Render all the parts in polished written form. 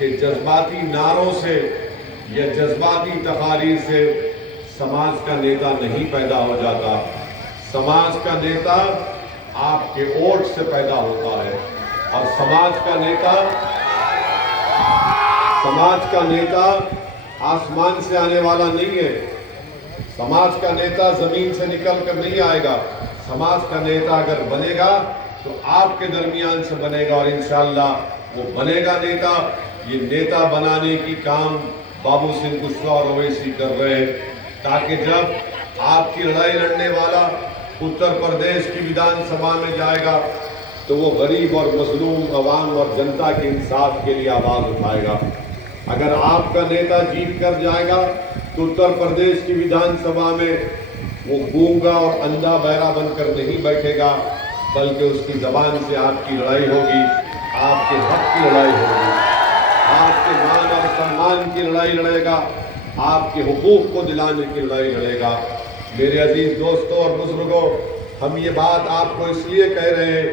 कि जज्बाती नारों से या जज्बाती तकारीर से समाज का नेता नहीं पैदा हो जाता। समाज का नेता आपके वोट से पैदा होता है और समाज का नेता आसमान से आने वाला नहीं है। समाज का नेता जमीन से निकल कर नहीं आएगा। समाज का नेता अगर बनेगा तो आपके दरमियान से बनेगा और इंशाअल्लाह वो बनेगा नेता। ये नेता बनाने की काम बाबू सिंह कुशवाहा और ओवैसी कर रहे हैं, ताकि जब आपकी लड़ाई लड़ने वाला उत्तर प्रदेश की विधानसभा में जाएगा तो वो गरीब और मजलूम अवाम और जनता के इंसाफ के लिए आवाज उठाएगा। अगर आपका नेता जीत कर जाएगा तो उत्तर प्रदेश की विधानसभा में वो गूंगा और अंधा बहरा बनकर नहीं बैठेगा, बल्कि उसकी जबान से आपकी लड़ाई होगी, आपके हक की लड़ाई होगी, आपके मान और सम्मान की लड़ाई लड़ेगा, आपके हुकूक को दिलाने की लड़ाई लड़ेगा। मेरे अजीज दोस्तों और बुजुर्गों, हम ये बात आपको इसलिए कह रहे हैं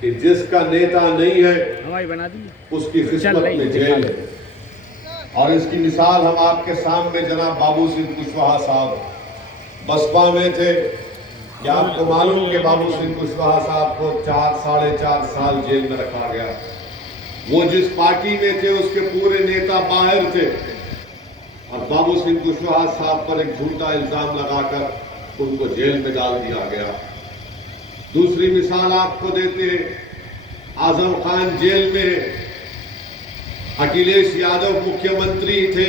कि जिसका नेता नहीं है उसकी किस्मत में जेल है। और इसकी मिसाल हम आपके सामने जनाब बाबू सिंह कुशवाहा साहब बसपा में थे। क्या आपको मालूम कि बाबू सिंह कुशवाहा साहब को 4-4.5 साल जेल में रखा गया। वो जिस पार्टी में थे उसके पूरे नेता बाहर थे और बाबू सिंह कुशवाहा साहब पर एक झूठा इल्जाम लगाकर उनको जेल में डाल दिया गया। दूसरी मिसाल आपको देते हैं, आजम खान जेल में, अखिलेश यादव मुख्यमंत्री थे,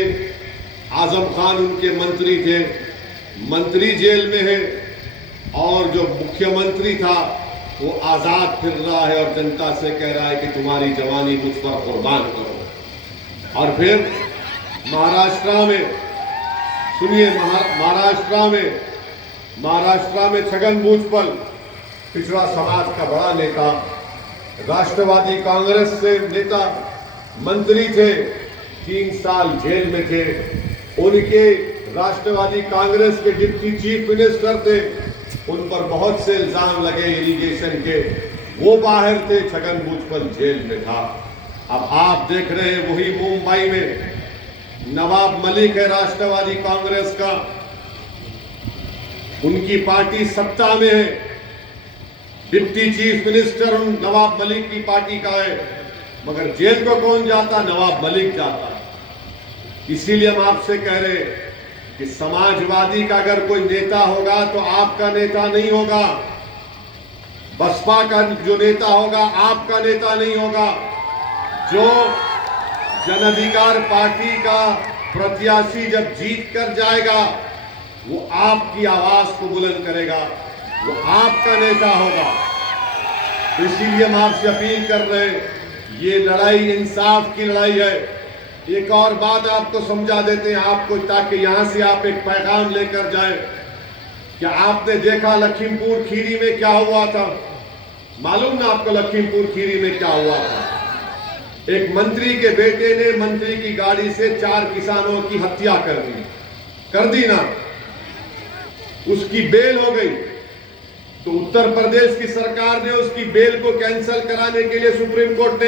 आजम खान उनके मंत्री थे, मंत्री जेल में है और जो मुख्यमंत्री था वो आजाद फिर रहा है और जनता से कह रहा है कि तुम्हारी जवानी मुझ पर कुर्बान करो। और फिर महाराष्ट्र में सुनिए, महाराष्ट्र में छगन भुजबल पिछड़ा समाज का बड़ा नेता, राष्ट्रवादी कांग्रेस से नेता, मंत्री थे, 3 साल जेल में थे। उनके राष्ट्रवादी कांग्रेस के डिप्टी चीफ मिनिस्टर थे, उन पर बहुत से इल्जाम लगे इरिगेशन के, वो बाहर थे, छगन भुजबल जेल में था। अब आप देख रहे हैं वही मुंबई में नवाब मलिक है राष्ट्रवादी कांग्रेस का, उनकी पार्टी सत्ता में है, deputy chief minister Nawab Malik की पार्टी का है, मगर जेल को कौन जाता? नवाब मलिक जाता। इसीलिए हम आपसे कह रहे हैं कि समाजवादी का अगर कोई नेता होगा तो आपका नेता नहीं होगा, बसपा का जो नेता होगा आपका नेता नहीं होगा। जो जन अधिकार पार्टी का प्रत्याशी जब जीत कर जाएगा वो आपकी आवाज को बुलंद करेगा, वो आपका नेता होगा। इसीलिए हम आपसे अपील कर रहे हैं, ये लड़ाई इंसाफ की लड़ाई है। एक और बात आपको समझा देते हैं आपको, ताकि यहां से आप एक पैगाम लेकर जाएं। क्या आपने देखा लखीमपुर खीरी में क्या हुआ था? मालूम ना आपको लखीमपुर खीरी में क्या हुआ था? एक मंत्री के बेटे ने मंत्री की गाड़ी से 4 किसानों की हत्या कर दी ना, उसकी बेल हो गई। तो उत्तर प्रदेश की सरकार ने उसकी बेल को कैंसिल कराने के लिए सुप्रीम कोर्ट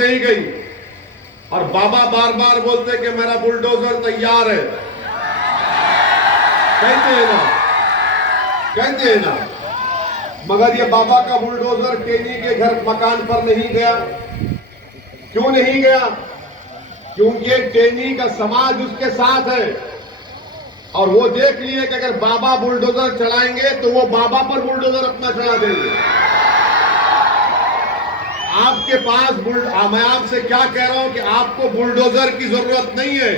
नहीं गई और बाबा बार बार बोलते कि मेरा बुलडोजर तैयार है। कहते हैं ना, मगर ये बाबा का बुलडोजर टेनी के घर मकान पर नहीं गया। क्यों नहीं गया? क्योंकि टेनी का समाज उसके साथ है और वो देख लिए कि अगर बाबा बुलडोजर चलाएंगे तो वो बाबा पर बुलडोजर अपना चला देंगे। आपके पास मैं आपसे क्या कह रहा हूं कि आपको बुलडोजर की जरूरत नहीं है।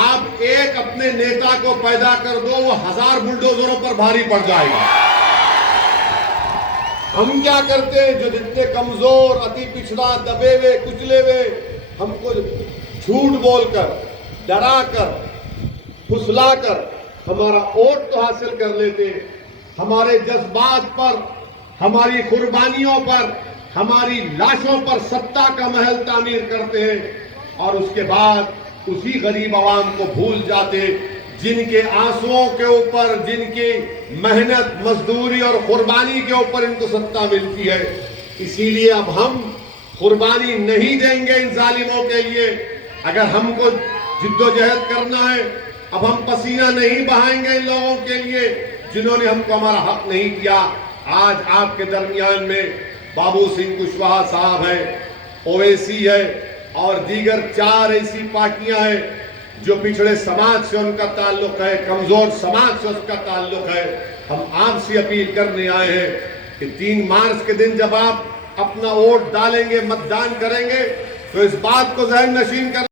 आप एक अपने नेता को पैदा कर दो, वो 1000 बुलडोजरों पर भारी पड़ जाएगा। हम क्या करते हैं, जो जितने कमजोर, अति पिछड़ा, दबे हुए, कुचले हुए, हमको झूठ बोलकर, डराकर, फुसलाकर हमारा वोट तो हासिल कर लेते हैं। हमारे जज्बात पर, हमारी कुर्बानियों पर, हमारी लाशों पर सत्ता का महल तामीर करते हैं और उसके बाद उसी गरीब आवाम को भूल जाते, जिनके आंसुओं के ऊपर, जिनकी मेहनत, मजदूरी और कुर्बानी के ऊपर इनको सत्ता मिलती है। इसीलिए अब हम कुर्बानी नहीं देंगे इन जालिमों के लिए। अगर हमको जिद्दोजहद करना है, अब हम पसीना नहीं बहाएंगे इन लोगों के लिए जिन्होंने हमको हमारा हक नहीं दिया। आज आपके दरमियान में बाबू सिंह कुशवाहा साहब है, ओवैसी है और दीगर 4 ऐसी पार्टियां हैं जो पिछड़े समाज से उनका ताल्लुक है, कमजोर समाज से उसका ताल्लुक है। हम आपसे अपील करने आए हैं कि 3 मार्च के दिन जब आप अपना वोट डालेंगे, मतदान करेंगे, तो इस बात को ज़हन नशीन कर